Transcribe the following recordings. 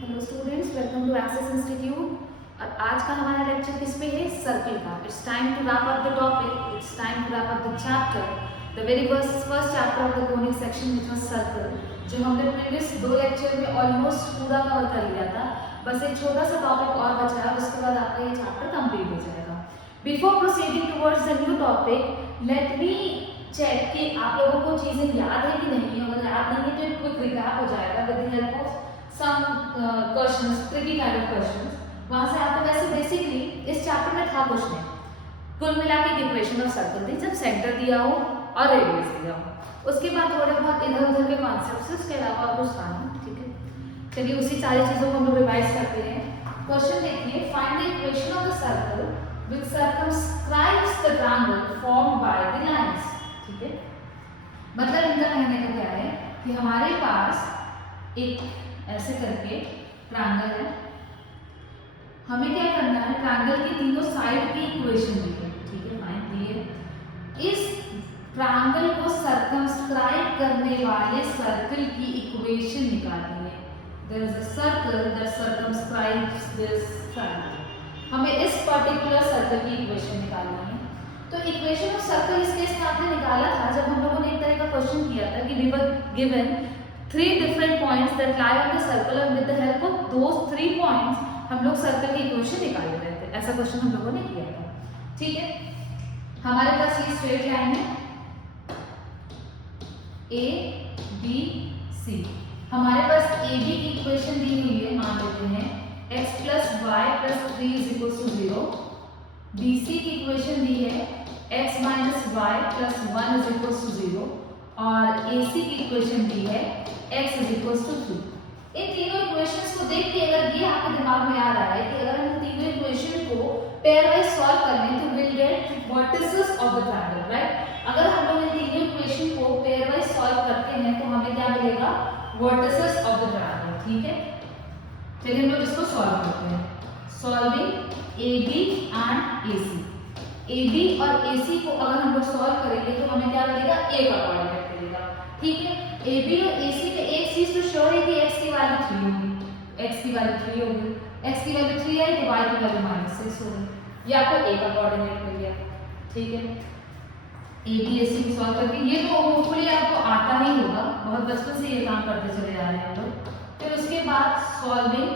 Hello students, welcome to access institute. और आज का हमारा लेक्चर किस पे है? सर्कल का। It's time to wrap up the topic, it's time to wrap up the chapter, the very first chapter of the conic section which was circle, जो हमने प्रीवियस 2 लेक्चर में ऑलमोस्ट पूरा कवर कर लिया था। बस एक छोटा सा टॉपिक और बचा है, उसके बाद आपका ये चैप्टर कंप्लीट हो जाएगा। Before proceeding towards the new topic, let me check कि आप लोगों को चीजें याद है कि नहीं है। अगर याद नहीं है तो एक क्विक रिकैप हो जाएगा with the help of some questions, tricky kind of questions। वहां से आपको वैसे बेसिकली इस चैप्टर में था कुछ नहीं, कुल मिला के इक्वेशन ऑफ सर्कल थी, जब सेंटर दिया हो और रेडियस दिया हो। उसके बाद थोड़े बहुत इधर उधर के कॉन्सेप्ट्स, उसके अलावा और कुछ था नहीं। ठीक है, चलिए उसी सारी चीजों को हम लोग रिवाइज करते हैं। क्वेश्चन देखिए, find the equation of the circle which circumscribes the triangle formed by the lines. ठीक है, मतलब इनका कहने का क्या है कि हमारे पास एक ऐसे करके ट्रायंगल है, हमें क्या करना है, ट्रायंगल की तीनों साइड की इक्वेशन दी है। ठीक है, फाइन क्लियर। इस ट्रायंगल को सर्कमस्क्राइब करने वाले सर्कल की इक्वेशन निकालनी है। There is a circle that circumscribes this triangle. हमें इस पर्टिकुलर सर्कल की इक्वेशन निकालनी है। तो इक्वेशन ऑफ सर्कल इस केस में आपने निकाला था जब हम लोगों ने एक तरह का क्वेश्चन किया था कि we were given 3 different points that lie on the circle and with the help of those 3 points हम लोग सर्कल की इक्वेशन निकाल रहे थे। ऐसा क्वेश्चन हम लोगों ने किया था। ठीक है, हमारे पास ये स्ट्रेट लाइन है ए बी सी। हमारे पास ए बी की इक्वेशन दी हुई है, मान लेते हैं x plus y plus 3 is equals to 0। B C की इक्वेशन दी है x minus y plus 1 is equals to 0। और ए सी की इक्वेशन दी है x is equals to 3। इन तीनों इक्वेशंस को देख के अगर ये आपके दिमाग में आ रहा है कि अगर हम तीनों इक्वेशन को पेयर वाइज सॉल्व कर लें तो will get vertices of the triangle, right. अगर हम लोग इन तीनों इक्वेशन को पेयर वाइज सॉल्व करते हैं तो हमें क्या मिलेगा? Vertices of the triangle. ठीक है, चलिए हम लोग इसको सॉल्व करते हैं। Solving A B and A C. A B और ए सी को अगर हम लोग सॉल्व करेंगे तो हमें क्या मिलेगा? ए का कोऑर्डिनेट मिलेगा। ठीक है, ए बी और ए सी में एक चीज तो श्योर है कि x की वैल्यू 3 होगी, x की वैल्यू 3 होगी। x की वैल्यू 3 आई तो y की वैल्यू -6 होगी। ये आपको a का कोऑर्डिनेट मिल गया। ठीक है, ए बी ए सी को सॉल्व करके ये तो होपफुली आपको आता ही होगा, बहुत बचपन से ये काम करते चले आ रहे हैं हम लोग। फिर उसके बाद solving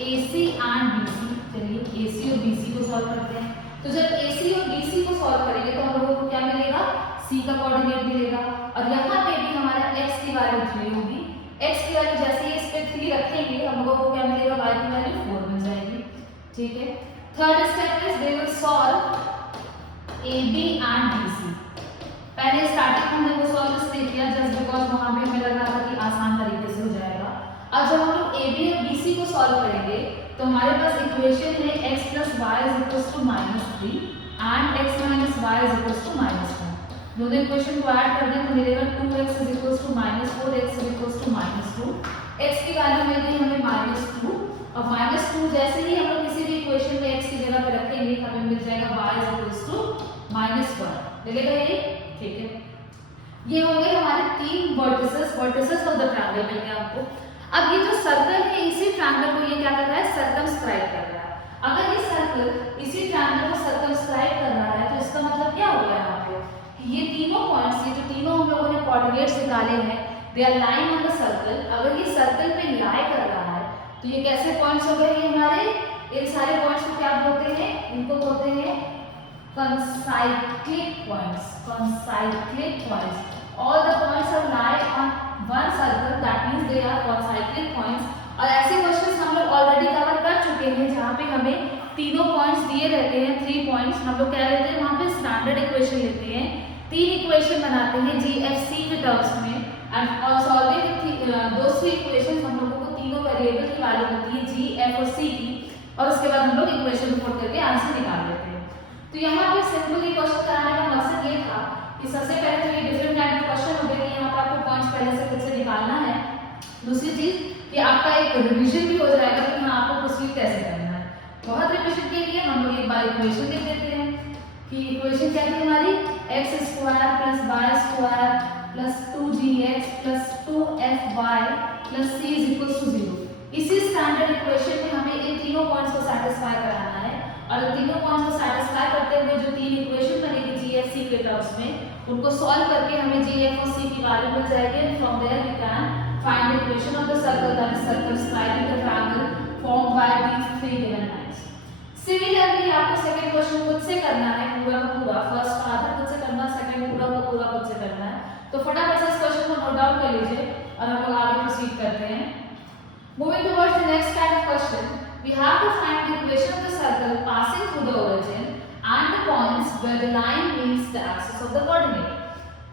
A C and B C. चलिए ए सी और बी सी को सॉल्व करते हैं। तो जब ए सी और बी सी को सॉल्व करेंगे तो हम लोगों को क्या मिलेगा? c का कोऑर्डिनेट मिलेगा। और यहाँ पे भी हमारा x की वैल्यू 3 होगी। x की वैल्यू जैसे ही इस पे 3 रखेंगे हम लोगों को क्या मिलेगा? y की वैल्यू 4 मिल जाएगी। ठीक है, third step is they will solve A B and B C. पहले स्टार्टिंग में हमने वो सॉल्व इसलिए किया जस्ट बिकॉज वहां पे हमें लग रहा था कि आसान तरीके से हो जाएगा। अब जब हम लोग ए बी और बी सी को सॉल्व करेंगे तो हमारे पास इक्वेशन है x plus y is equals to -3 and x minus y is equals to -1। दोनों इक्वेशन को ऐड कर दें तो मिलेगा 2x is equals to -4, x is equals to -2। x की वैल्यू मिल गई हमें -2 और -2 जैसे ही हम लोग किसी भी इक्वेशन में x की जगह पे रखेंगे हमें मिल जाएगा y is equals to -1। मिलेगा ये? ठीक है, ये हो गए हमारे 3 वर्टिसेस ऑफ द ट्रायंगल मिल गए आपको। अब ये जो सर्कल है इसी ट्रायंगल को ये क्या कर रहा है? सर्कमस्क्राइब कर रहा है। अगर ये सर्कल इसी ट्रायंगल को सर्कमस्क्राइब कर रहा है तो इसका मतलब क्या हो गया यहाँ पे? ये तीनों पॉइंट्स, ये जो तीनों हम लोगों ने कोऑर्डिनेट्स निकाले हैं, they are lying on the circle. अगर ये सर्कल पे लाई कर रहा है तो ये कैसे पॉइंट्स हो गए? ये हमारे इन सारे पॉइंट्स को क्या बोलते हैं? इनको बोलते हैं concyclic points। concyclic points, all the points are lie on one circle, that means they are concyclic points। और ऐसे क्वेश्चंस हम लोग ऑलरेडी कवर कर चुके हैं जहाँ पे हमें तीनों पॉइंट्स दिए रहते हैं, 3 पॉइंट्स। हम लोग क्या लेते हैं वहाँ पे? स्टैंडर्ड इक्वेशन लेते हैं, 3 इक्वेशन बनाते हैं GFC के टर्म्स में एंड सॉल्विंग दोस 3 इक्वेशंस हम लोगों को तीनों वेरिएबल की वैल्यू मिलती है G, F और C की, और उसके बाद हम लोग इक्वेशन पुट करके आंसर निकाल लेते हैं। तो यहाँ पे सिंपली क्वेश्चन कराने का मकसद ये था कि सबसे पहले तो ये डिफरेंट काइंड ऑफ क्वेश्चन हो गए कि यहाँ पे आपको पॉइंट्स पहले से खुद से निकालना है। दूसरी चीज कि आपका एक रिवीजन भी हो जाएगा कि हाँ आपको प्रोसीड कैसे करना है। बहुत रिवीजन के लिए हम लोग एक बार इक्वेशन लिख देते हैं कि इक्वेशन क्या थी हमारी? x square plus y square plus 2gx plus 2fy plus c is equal to 0। इसी स्टैंडर्ड इक्वेशन में हमें इन तीनों पॉइंट्स को सेटिस्फाई कराना है और इन तीनों पॉइंट्स को सेटिस्फाई करते हुए जो तीन इक्वेशन बनेगी जी एफ सी के टर्म्स में, उनको सॉल्व करके हमें जी एफ और सी की वैल्यू मिल जाएगी and from there we can find the equation of the circle that is circumscribing the triangle formed by these three given lines. Similarly आपको सेकंड क्वेश्चन खुद से करना है, पूरा का पूरा, फर्स्ट आधा खुद से करना, सेकंड पूरा का पूरा खुद से करना है। तो फटाफट से इस क्वेश्चन को नोट डाउन कर लीजिए और हम लोग आगे प्रोसीड करते हैं। Moving towards the next kind of question, we have to find the equation of the circle passing through the origin and the points where the line meets the axis of the coordinate।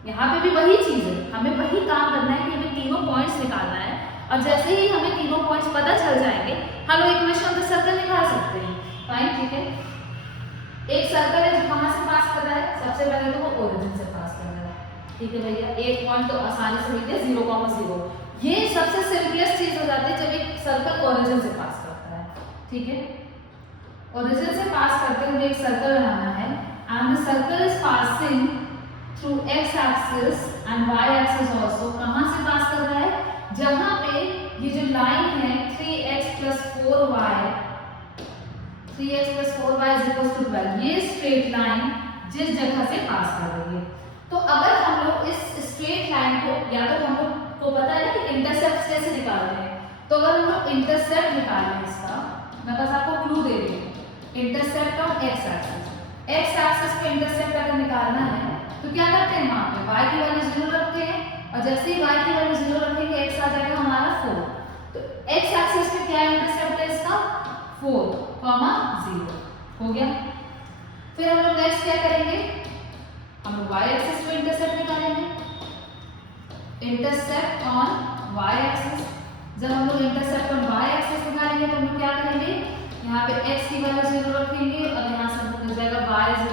यहाँ पे भी वही चीज है, हमें वही काम करना है कि हमें तीनों पॉइंट्स निकालना है और जैसे ही हमें तीनों पॉइंट्स पता चल जाएंगे हम लोग इक्वेशन ऑफ द सर्कल निकाल सकते हैं। फाइन, ठीक है। एक सर्कल है जो कहाँ से पास कर रहा है, सबसे पहले तो वो ओरिजिन से पास कर रहा है, ठीक है भैया। एक पॉइंट तो आसानी से मिल गया 0,0। ये सबसे सिंपलेस्ट चीज हो जाती है जब एक सर्कल ओरिजिन से पास करता है, ठीक है। ओरिजिन से पास करते हुए एक सर्कल बनाना है and the circle is passing through X axis and Y axis also. कहां से पास कर रहा है, जहां पे ये जो लाइन है 3x + 4y 3x + 4y = 12, ये स्ट्रेट लाइन जिस जगह से पास कर रही है। तो अगर हम लोग इस स्ट्रेट लाइन को, या तो हम लोग को पता है ना कि इंटरसेप्ट कैसे निकालते हैं, तो अगर हम लोग इंटरसेप्ट निकाल रहे हैं इसका, मैं बस आपको क्लू दे रही हूँ, इंटरसेप्ट ऑफ एक्स एक्सिस पे इंटरसेप्ट अगर निकालना है तो क्या करते हैं, वहां पे y की वैल्यू 0 रखते हैं और जैसे ही y की वैल्यू 0 रखेंगे x आ जाएगा हमारा 4। तो x एक्सिस पे क्या इंटरसेप्ट है इसका 4,0 हो गया। फिर हम लोग नेक्स्ट क्या करेंगे, हम लोग y एक्सिस पे इंटरसेप्ट निकालेंगे, इंटरसेप्ट ऑन y एक्सिस। जब हम लोग इंटरसेप्ट ऑन y एक्सिस निकालेंगे तो हम लोग क्या करेंगे, यहाँ पे x की वैल्यू 0 रखेंगे और यहाँ से हमको मिल जाएगा y =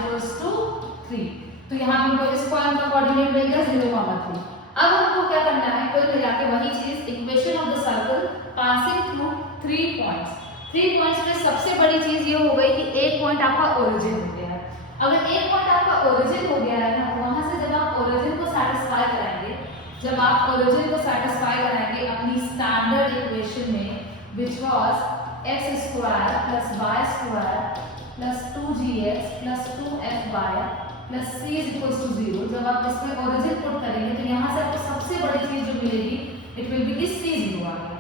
3। तो यहाँ पे हमको इस पॉइंट का कोऑर्डिनेट मिल गया 0,3। अब हमको क्या करना है, कुल मिला के वही चीज, equation of the circle passing through 3 points. 3 points में सबसे बड़ी चीज ये हो गई कि एक पॉइंट आपका ओरिजिन हो गया है। अगर एक पॉइंट आपका ओरिजिन हो गया है ना, तो वहां से जब आप ओरिजिन को सेटिस्फाई कराएंगे, जब आप ओरिजिन को सेटिस्फाई कराएंगे अपनी स्टैंडर्ड इक्वेशन में which was x² + y² + 2gx + 2fy + c = 0, जब आप इसमें ओरिजिन पुट करेंगे तो यहाँ से आपको सबसे बड़ी चीज जो मिलेगी, इट विल बी कि c0 आ गया।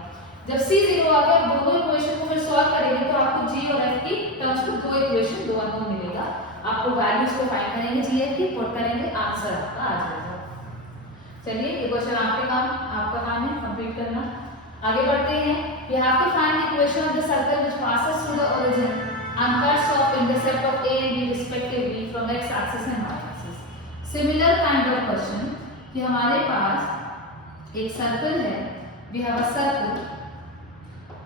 जब c0 आ गया, दोनों इक्वेशन को फिर सॉल्व करेंगे तो आपको g और f की टर्म्स में दो इक्वेशन, दो अननोन मिलेगा। आपको वैल्यूज को फाइंड करेंगे, g f की पुट करेंगे, आंसर आपका आ जाएगा। चलिए ये क्वेश्चन आपका काम है कंप्लीट करना। आगे बढ़ते हैं। We have to find the equation of the circle which passes through the origin and cuts off intercept of a and b respectively from x axis and y axis. Similar kind of question कि हमारे पास एक circle है, we have a circle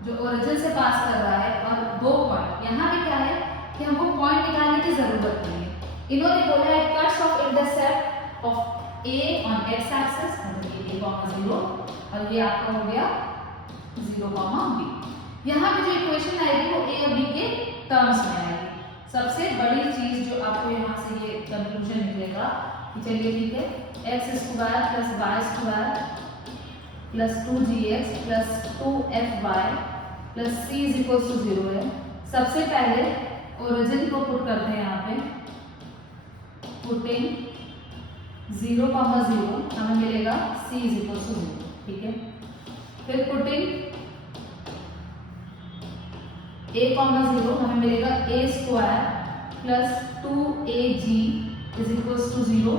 जो origin से पास कर रहा है और दो पॉइंट। यहाँ पे क्या है कि हमको पॉइंट निकालने की जरूरत नहीं है। इन्होंने बोला है cuts off intercept of a on x axis, मतलब ये a, 0 और ये आपका हो गया 0, b। यहाँ पे जो इक्वेशन आएगी वो a और b के टर्म्स में आएगी। सबसे बड़ी चीज जो आपको यहाँ से ये कंक्लूजन निकलेगा कि चलिए ठीक है, x² + y² + 2gx + 2fy + c = 0 है। सबसे पहले ओरिजिन को पुट करते हैं, यहाँ पे पुटिंग 0,0 हमें मिलेगा c = 0, ठीक है। फिर पुटिंग a,0 हमें मिलेगा a² + 2ag = 0,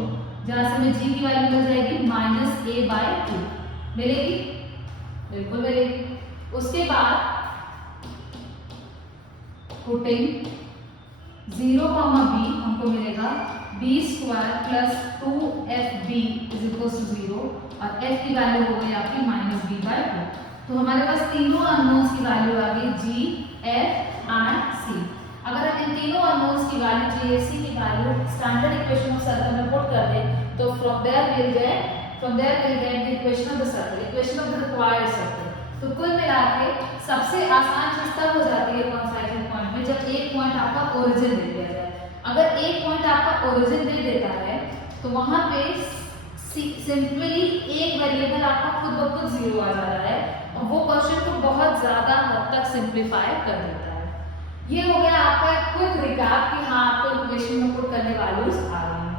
जहां से हमें g की वैल्यू मिल जाएगी -a/2 मिलेगी, बिल्कुल मिलेगी। उसके बाद पुटिंग 0,b हमको मिलेगा b² + 2fb = 0 और f की वैल्यू हो गई आपकी -b/2। तो हमारे पास तीनों अननोन्स की वैल्यू आ गई g, f एंड c। अगर हम इन तीनों अननोन्स की वैल्यू g, f, c की value standard equation of circle में पुट कर दें तो from there will get the equation of the circle, equation of the required circle. तो कुल मिला के सबसे आसान चीज तब हो जाती है कॉन्सेंट्रिक पॉइंट में जब एक पॉइंट आपका ओरिजिन दे दिया जाए। अगर एक पॉइंट आपका ओरिजिन दे देता है तो वहां पे सिंपली एक वेरिएबल आपका खुद ब खुद 0 आ जा रहा है और वो क्वेश्चन को बहुत ज्यादा हद तक सिंप्लीफाई कर देता है। ये हो गया आपका क्विक रिकैप कि हाँ आपको इक्वेशन में पुट करने वैल्यूज आ रही हैं।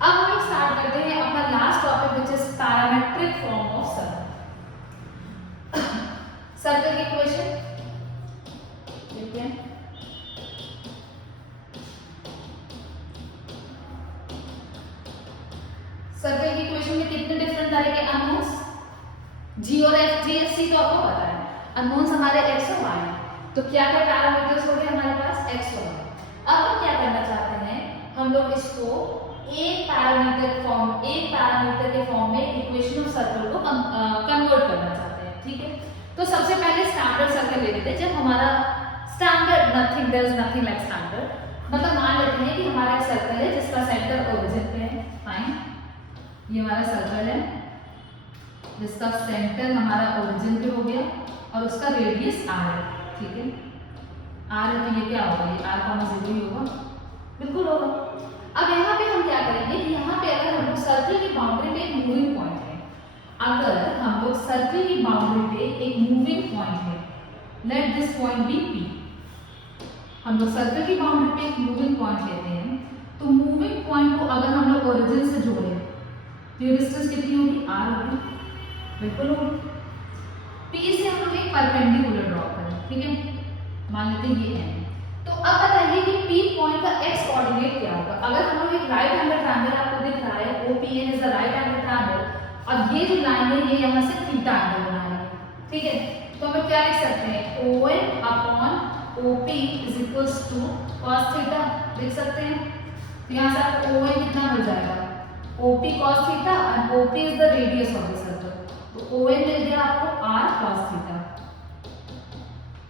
अब हम स्टार्ट करते हैं अपना last topic which is parametric form of circle. Circle की इक्वेशन देखते हैं। सर्कल की इक्वेशन में कितने डिफरेंट तरह के अननोन्स, जी और एफ, जी एस सी तो आपको पता है, अननोन्स हमारे एक्स और वाई हैं। तो क्या क्या पैरामीटर्स हो गए हमारे पास एक्स और वाई। अब हम क्या करना चाहते हैं, हम लोग इसको एक पैरामीटर के फॉर्म में इक्वेशन ऑफ सर्कल को कन्वर्ट करना चाहते हैं। ठीक है, तो सबसे पहले स्टैंडर्ड सर्कल ले लेते हैं। जब हमारा standard nothing, there is nothing like standard, मतलब मान लेते हैं कि हमारा एक सर्कल है जिसका सेंटर ओरिजिन पे है। फाइन, ये हमारा सर्कल है जिसका सेंटर हमारा ओरिजिन पे हो गया और उसका रेडियस r है। ठीक है, r है तो ये क्या होगा, ये r, 0 ही होगा, बिल्कुल होगा। अब यहाँ पे हम क्या करेंगे कि यहाँ पे अगर हम लोग सर्कल की बाउंड्री पे एक मूविंग पॉइंट है, अगर हम लोग सर्कल की बाउंड्री पे एक मूविंग पॉइंट है, let this point be P, हम लोग सर्कल की बाउंड्री पे एक मूविंग पॉइंट लेते हैं, तो मूविंग पॉइंट को अगर हम लोग ओरिजिन से जोड़े तो ये डिस्टेंस कितनी होगी, r होगी, बिल्कुल होगी। P से हम लोग एक परपेंडिकुलर ड्रॉ करें। ठीक है, मान लेते हैं ये है। तो अब बताइए कि P पॉइंट का x कोऑर्डिनेट क्या होगा। अगर हम लोग एक राइट एंगल ट्रायंगल आपको दिख रहा है, OPN is the right angle triangle, और ये जो लाइन है ये यहाँ से थीटा एंगल बना रही है। ठीक है, तो हम क्या लिख सकते हैं, ON upon OP is equals to cos theta लिख सकते हैं। तो यहाँ से आपको ON कितना मिल जाएगा, OP cos theta, and OP is the radius of the circle, तो ON मिल गया आपको r cos theta,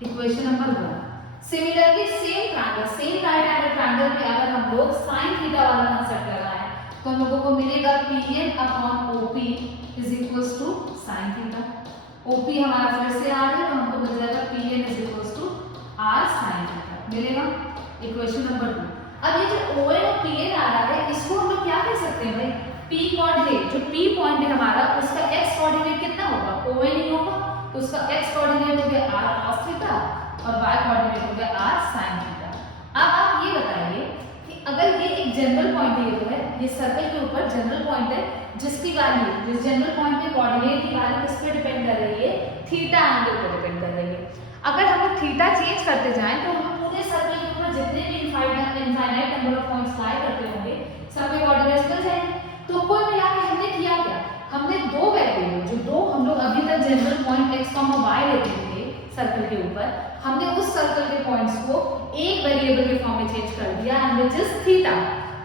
equation number 1। Similarly same triangle, same right angle triangle में अगर हम लोग sin थीटा वाला कांसेप्ट लगाएं तो हम लोगों को मिलेगा PN upon OP is equals to sin theta. OP हमारा फिर से r है तो हमको मिल जाएगा PN is equals to r sin theta, मिलेगा इक्वेशन नंबर 2। अब ये जो ON और PN आ रहा है इसको हम लोग क्या कह सकते हैं भाई, P कोऑर्डिनेट, जो P पॉइंट है हमारा उसका x कोऑर्डिनेट कितना होगा, ON ही होगा, तो उसका x कोऑर्डिनेट हो गया r cos थीटा और y कोऑर्डिनेट हो गया r sin थीटा। अब आप ये बताइए कि अगर ये एक जनरल पॉइंट है, ये तो है, ये सर्कल के ऊपर जनरल पॉइंट है जिसकी वैल्यू, जिस जनरल पॉइंट के कोऑर्डिनेट की वैल्यू किस पे डिपेंड कर रही है, थीटा एंगल पे डिपेंड कर रही है। अगर हम लोग थीटा चेंज करते जाएं तो हम पूरे सर्कल के ऊपर जितने भी इनफाइनाइट नंबर ऑफ पॉइंट्स लाई करते होंगे सब में कोऑर्डिनेट्स मिल जाएंगे। तो कुल मिला के हमने किया क्या, हमने दो वेरिएबल, जो दो हम लोग अभी तक जनरल पॉइंट x, y लेते थे सर्कल के ऊपर, हमने उस सर्कल के पॉइंट्स को एक वेरिएबल के फॉर्म में चेंज कर दिया, and which is theta.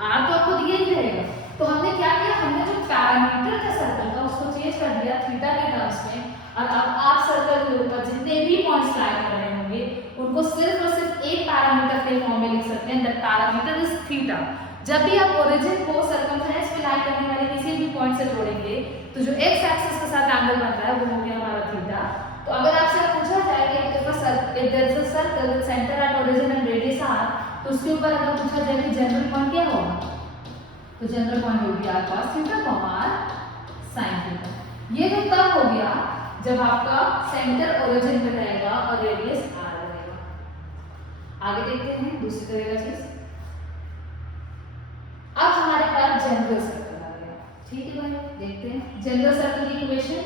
r तो आपको दिया ही रहेगा। तो हमने क्या किया, हमने जो पैरामीटर था सर्कल का उसको चेंज कर दिया थीटा के टर्म्स में, और अब आप सर्कल के ऊपर जितने भी पॉइंट्स लाई कर रहे होंगे उनको सिर्फ और सिर्फ एक पैरामीटर के फॉर्म में लिख सकते हैं, दैट पैरामीटर इज थीटा। जब भी आप ओरिजिन को सर्कमफ्रेंस पे लाई करने वाले किसी भी पॉइंट से जोड़ेंगे तो जो x एक्सिस के साथ एंगल बन रहा है वो हो गया हमारा थीटा। तो अगर आपसे पूछा जाए कि if there is a circle with centre at origin and radius r, तो उसके ऊपर अगर पूछा जाए कि जनरल पॉइंट क्या होगा, तो जनरल पॉइंट हो गया r cos theta r sin theta. ये तो तब हो गया जब आपका सेंटर ओरिजिन पे रहेगा और रेडियस r रहेगा। आगे देखते हैं दूसरी तरह का चीज। अब हमारे पास जनरल सर्कल आ गया। ठीक है भाई, देखते हैं जनरल सर्कल की इक्वेशन।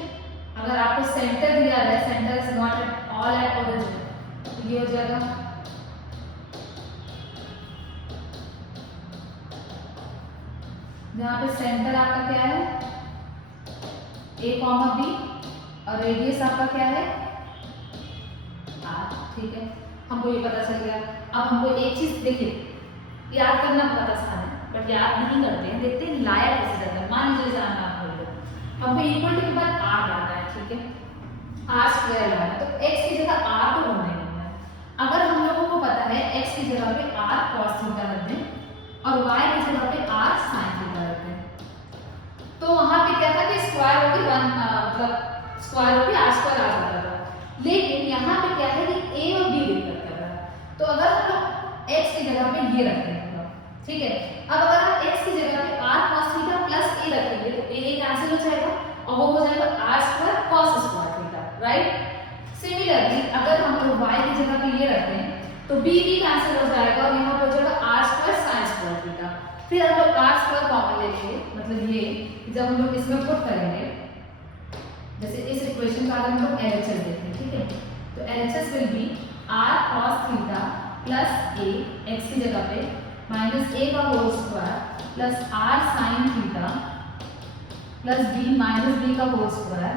अगर आपको सेंटर दिया है, centre is not at all at origin, तो ये हो जाएगा जहां पे सेंटर आपका क्या है a, b और रेडियस आपका क्या है r। ठीक है, हमको ये पता चल गया। अब हमको एक चीज देखिए याद करना बहुत आसान है, बट याद नहीं करते हैं, देखते हैं लाया कैसे जाता है। मान लीजिए जानना आप बोल रहे हमको इक्वल टू के बाद r लाना है। ठीक है, r स्क्वायर लाना है, तो x की जगह r तो होना ही है। अगर हम लोगों को पता है x की जगह पे r cos थीटा रख दें और y की जगह पे r sin थीटा रख दें, तो वहां पे क्या था कि स्क्वायर होके मतलब स्क्वायर होके r स्क्वायर आ जाता था। लेकिन यहाँ पे क्या है कि a और b दिक्कत कर रहा है, तो अगर हम लोग x की जगह पे ये रख दें, ठीक है, अब अगर आप x की जगह पे r cos theta plus a रखेंगे तो a कैंसिल हो जाएगा और वो हो जाएगा r square cos square theta, right. Similarly तो बी भी कैंसिल हो जाएगा और यहाँ पर हो जाएगा R square sine square theta. फिर हम लोग आर स्क्वायर कॉमन लेंगे, मतलब ये जब हम लोग इसमें पुट करेंगे, जैसे इस इक्वेशन का अगर हम लोग एलएचएस देखें, ठीक है, तो LHS will be R cos theta plus A X की जगह पे माइनस ए का whole square plus R sine theta plus B minus B का होल स्क्वायर।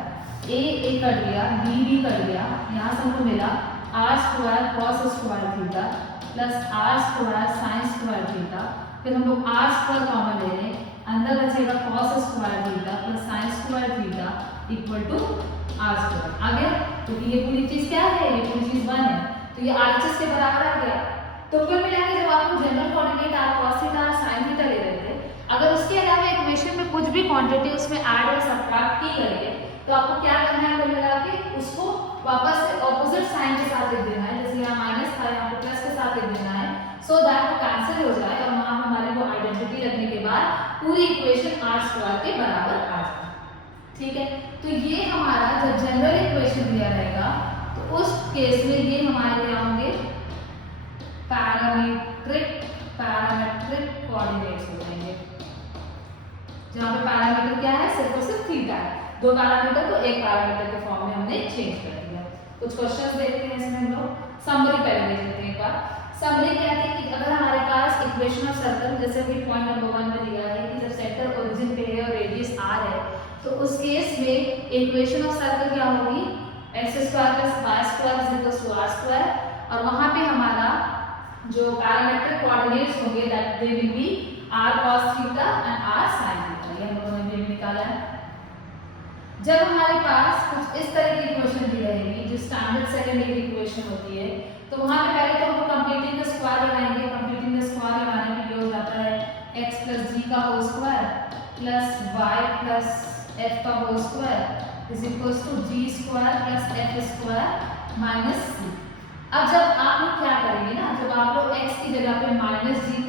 ए कट गया, बी कट गया, यहाँ से हमको मिला R square cos square theta plus R square sine square theta. फिर हम लोग आर स्क्वायर कॉमन ले रहे हैं, अंदर बचेगा cos square theta plus sine square theta equal to r square. आ गया, क्योंकि ये पूरी चीज क्या है, ये पूरी चीज 1 है, तो ये आरएचएस के बराबर आ गया। तो कुल मिला के जब आप लोग general coordinate R cos theta और साइन थीटा ले रहे थे, अगर उसके अलावा इक्वेशन में कुछ भी क्वांटिटी उसमें ऐड या सब्ट्रैक्ट की गई है तो आपको क्या करना है, कुल मिला के उसको वापस से ऑपोजिट साइन के साथ लिख देना है। जैसे यहाँ माइनस था, यहाँ पे प्लस के साथ लिख देना है, सो दैट वो कैंसिल हो जाए और वहां हमारे को आइडेंटिटी रखने के बाद पूरी इक्वेशन आर स्क्वायर के बराबर आ जाए। ठीक है, तो ये हमारा जब जनरल इक्वेशन दिया रहेगा तो उस केस में ये हमारे क्या होंगे, पैरामीट्रिक कोऑर्डिनेट्स हो जाएंगे, जहाँ पे पैरामीटर क्या है, सिर्फ और सिर्फ थीटा है। दो पैरामीटर को एक पैरामीटर के फॉर्म में हमने चेंज कर दिया। कुछ क्वेश्चंस देखते हैं इसमें हम लोग। समरी पहले देख लेते हैं एक बार। समरी कहती है कि अगर हमारे पास इक्वेशन ऑफ सर्कल, जैसे कि पॉइंट नंबर 1 में दिया है कि जब सेंटर ओरिजिन पे है और रेडियस r है, तो उस केस में इक्वेशन ऑफ सर्कल क्या होगी, x² + y² r स्क्वायर, और वहां पे हमारा जो पैरामीट्रिक कोऑर्डिनेट्स होंगे that they will be r cos theta and r sin theta. ये हम लोगों ने भी निकाला है। जब हमारे पास कुछ इस तरह की इक्वेशन दी रहेगी जो स्टैंडर्ड सेकंड डिग्री इक्वेशन होती है, तो वहां पे पहले तो हम कंप्लीटिंग द स्क्वायर लगाएंगे। कंप्लीटिंग द स्क्वायर लगाने में ये हो जाता है x + g का whole square plus y + f का whole square is equals to g² + f² minus c। अब जब आप लोग क्या करेंगे ना, जब आप लोग x की जगह पे -g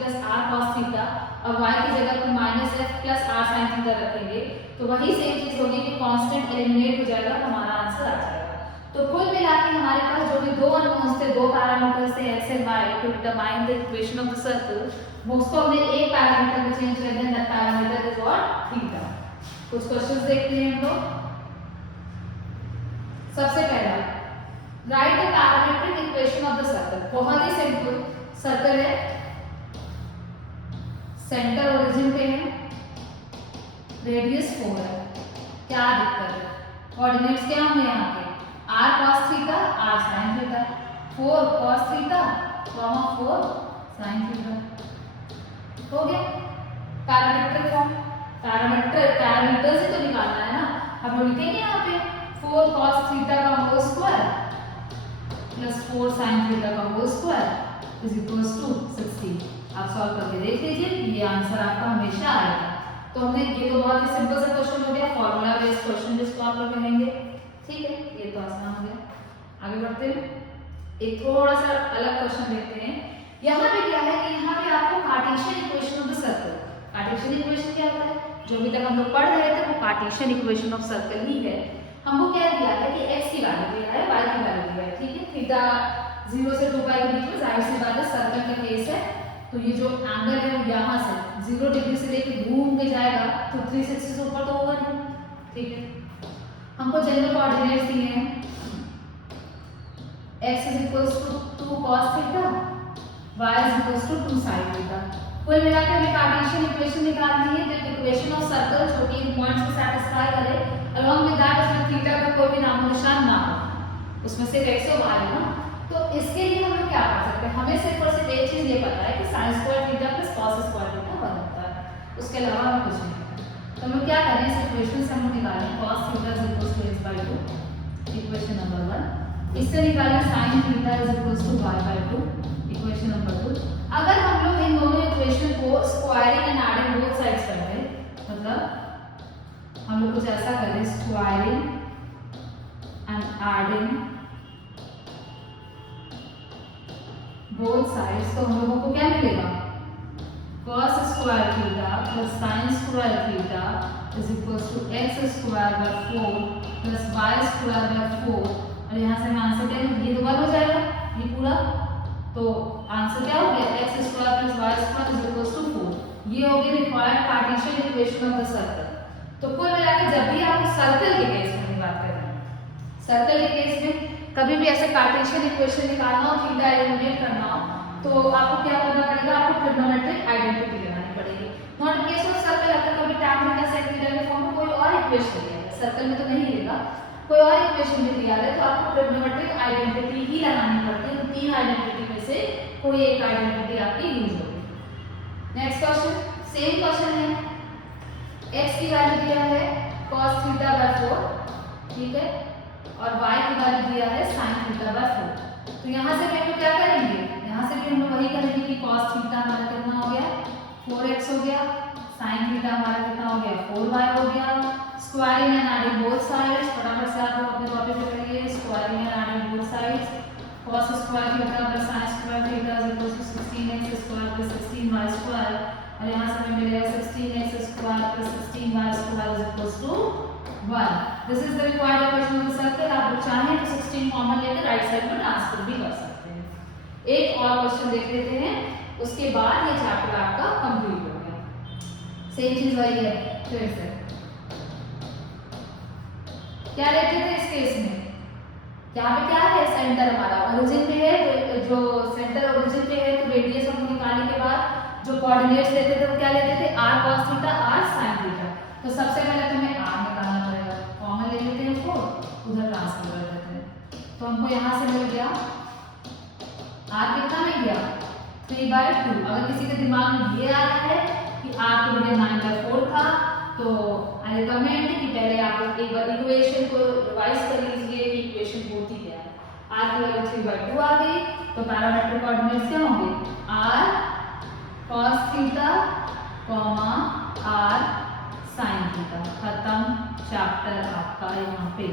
+ r cos थीटा और y की जगह पे -f + r sin थीटा रखेंगे, तो वही सेम चीज होगी कि कांस्टेंट एलिमिनेट हो जाएगा, हमारा आंसर आ जाएगा। तो कुल मिला के हमारे पास जो भी दो अननोन्स थे, दो पैरामीटर्स थे x and y to determine the equation of the circle, वो उसको हमने एक पैरामीटर में चेंज कर दिया, that parameter is what, theta. कुछ क्वेश्चंस देखते हैं हम लोग। सबसे पहला, right the parametric equation of the circle. बहुत ही सिंपल, सर्कल है, सेंटर ओरिजिन पे है, रेडियस 4 है, क्या दिक्कत है, कोऑर्डिनेट्स क्या होंगे यहाँ के, r cos theta r sin theta, 4 cos theta, 4 sin theta. हो गया पैरामीट्रिक फॉर्म। पैरामीटर्स ही तो निकालना है ना, हम लोग लिखेंगे यहाँ पे 4 cos थीटा का whole square plus 4 sin theta का whole square is equals to 60। आप सॉल्व करके देख लीजिए, ये आंसर आपका हमेशा आएगा। तो हमने ये तो बहुत ही सिंपल सा क्वेश्चन हो गया, फॉर्मूला बेस्ड क्वेश्चन जिसको आप लोग कहेंगे। ठीक है, ये तो आसान हो गया। आगे बढ़ते हैं, एक थोड़ा सा अलग क्वेश्चन देखते हैं। यहाँ पे क्या है कि यहाँ पे आपको Cartesian equation of the circle, Cartesian equation क्या होता है, जो अभी तक हम लोग पढ़ रहे थे वो कार्टेशियन इक्वेशन ऑफ सर्कल ही है। हमको क्या दिया है कि x की वैल्यू दिया है, y की वैल्यू दिया है। ठीक है, थीटा 0 से 2 पाई के बीच में, जाहिर सी बात है सर्कल का केस है, तो ये जो एंगल है वो यहाँ से 0 डिग्री से लेके घूम के जाएगा तो 360 से ऊपर तो होगा नहीं। ठीक है, हमको जनरल कोऑर्डिनेट्स दिए हैं, x = 2 cos theta, y = 2 sin theta. कुल मिलाकर हमें कार्टेशियन इक्वेशन निकालनी है, जो इक्वेशन ऑफ सर्कल जो कि इन पॉइंट्स को सैटिस्फाई करे, अलोंग विद दैट उसमें थीटा का कोई भी नामो निशान ना हो, उसमें सिर्फ x और y है ना। तो इसके लिए हम लोग क्या कर सकते हैं, हमें सिर्फ और सिर्फ एक चीज ये पता है कि sin square theta plus cos square theta 1 होता है, उसके अलावा हमें कुछ नहीं पता। तो हम लोग क्या करें, इस इक्वेशन से हम लोग निकालें cos theta = x/2, equation number 1। इससे निकालें sin theta = y/2, equation number 2। अगर हम लोग इन दोनों इक्वेशन को squaring and adding both sides करते हैं, मतलब हम लोग कुछ ऐसा करें, squaring and adding both sides, तो हम लोगों को क्या मिलेगा, cos square theta plus sin square theta is equals to x² plus y² 4, और यहाँ से मैं आंसर क्या, ये तो 1 हो जाएगा ये पूरा, तो आंसर क्या हो गया, x square plus Y square is equal to 4। ये हो गई required partition equation of the circle. तो कुल मिलाकर जब भी आप सर्कल के केस में बात कर रहे हैं, सर्कल के केस में कभी भी ऐसे कार्टेशियन इक्वेशन निकालना हो, थीटा एलिमिनेट करना हो, तो आपको क्या करना पड़ेगा, आपको ट्रिग्नोमेट्रिक आइडेंटिटी लगानी पड़ेगी। Not in case of circle अगर कभी tan थीटा sec थीटा के फॉर्म में कोई और इक्वेशन दिया है, सर्कल में तो नहीं मिलेगा, कोई और इक्वेशन भी दिया है, तो आपको ट्रिग्नोमेट्रिक आइडेंटिटी ही लगानी पड़ती है। तो तीन आइडेंटिटी में से कोई एक आइडेंटिटी आपकी यूज होगी। नेक्स्ट क्वेश्चन, सेम क्वेश्चन है, x की वैल्यू दिया है cos थीटा बाय 4, ठीक है, और y की वैल्यू दिया है sin थीटा बाय 4। तो यहाँ से भी हम लोग क्या करेंगे, यहाँ से भी हम लोग वही करेंगे कि cos थीटा हमारा कितना हो गया 4x हो गया, sin थीटा हमारा कितना हो गया 4y हो गया, squaring and adding both sides, फटाफट से आप लोग अपने टॉपिक पे करिए, squaring and adding both sides, cos square theta plus sin square theta is equal to 16x square plus 16y square, और यहाँ से हमें मिलेगा 16x square plus 16y square is equal to 1। This is the required equation of the circle. आप लोग चाहें तो 16 common लेकर राइट साइड में ट्रांसफर भी कर सकते हैं। एक और क्वेश्चन देख लेते हैं, उसके बाद ये चैप्टर आपका कंप्लीट हो गया। सेम चीज वही है, फिर से क्या लेते थे इस केस में, यहाँ पे क्या है, सेंटर हमारा ओरिजिन पे है, तो जो सेंटर ओरिजिन पे है तो रेडियस हम निकालने के बाद जो कोऑर्डिनेट्स लेते थे वो क्या लेते थे, r cos theta r sin theta. तो सबसे पहले तो हमें r निकालना पड़ेगा, कॉमन ले लेते हैं उसको, उधर ट्रांसफर कर देते हैं। तो हमको यहाँ से मिल गया r कितना मिल गया 3/2। अगर किसी के दिमाग में ये आ रहा है कि r की वैल्यू 9/4 था, तो आई रिकमेंड कि पहले आप एक बार इक्वेशन को रिवाइज कर लीजिए कि इक्वेशन होती क्या है। r की वैल्यू 3/2 आ गई, तो पैरामेट्रिक कोऑर्डिनेट्स क्या होंगे, r cos theta comma r sin theta. खत्म चैप्टर आपका यहाँ पे।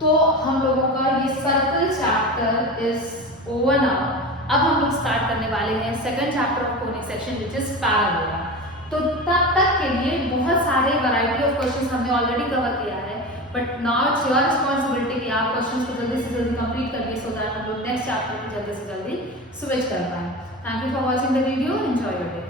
तो हम लोगों का ये circle chapter is over now. अब हम लोग स्टार्ट करने वाले हैं second chapter of conic section which is parabola. तो तब तक के लिए बहुत सारे वैरायटी ऑफ क्वेश्चंस हमने ऑलरेडी कवर किया है, but now it's your responsibility कि आप क्वेश्चंस को जल्दी से जल्दी कंप्लीट करिए सो दैट हम लोग नेक्स्ट चैप्टर में जल्दी से जल्दी स्विच कर पाएं। Thank you for watching the video. Enjoy your day.